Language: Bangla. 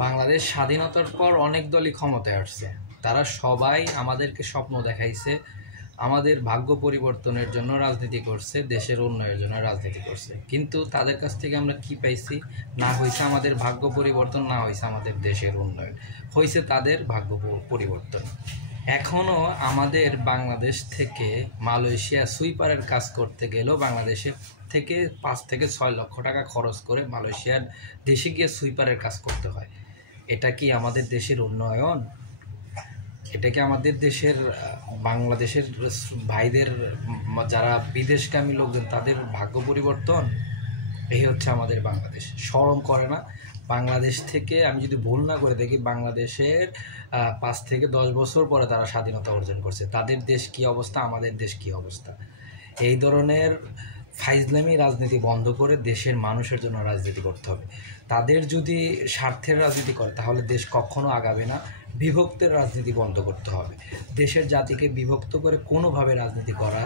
বাংলাদেশ স্বাধীনতার পর অনেক দলই ক্ষমতায় আসছে। তারা সবাই আমাদেরকে স্বপ্ন দেখাইছে, আমাদের ভাগ্য পরিবর্তনের জন্য রাজনীতি করছে, দেশের উন্নয়নের জন্য রাজনীতি করছে। কিন্তু তাদের কাছ থেকে আমরা কি পাইছি? না হয়েছে আমাদের ভাগ্য পরিবর্তন, না হয়েছে আমাদের দেশের উন্নয়ন, হয়েছে তাদের ভাগ্য পরিবর্তন। এখনও আমাদের বাংলাদেশ থেকে মালয়েশিয়া সুইপারের কাজ করতে গেলেও বাংলাদেশে থেকে 5 থেকে 6 লক্ষ টাকা খরচ করে মালয়েশিয়ার দেশে গিয়ে সুইপারের কাজ করতে হয়। এটা কি আমাদের দেশের উন্নয়ন? এটা কি আমাদের দেশের বাংলাদেশের ভাইদের যারা বিদেশগামী লোকজন তাদের ভাগ্য পরিবর্তন? এই হচ্ছে আমাদের বাংলাদেশ। শরম করে না? বাংলাদেশ থেকে আমি যদি ভুল না করে দেখি, বাংলাদেশের 5 থেকে 10 বছর পরে তারা স্বাধীনতা অর্জন করছে। তাদের দেশ কি অবস্থা, আমাদের দেশ কি অবস্থা? এই ধরনের ফাইজলামি রাজনীতি বন্ধ করে দেশের মানুষের জন্য রাজনীতি করতে হবে। তাদের যদি স্বার্থের রাজনীতি করে তাহলে দেশ কখনো আগাবে না। বিভক্তের রাজনীতি বন্ধ করতে হবে। দেশের জাতিকে বিভক্ত করে কোনোভাবে রাজনীতি করা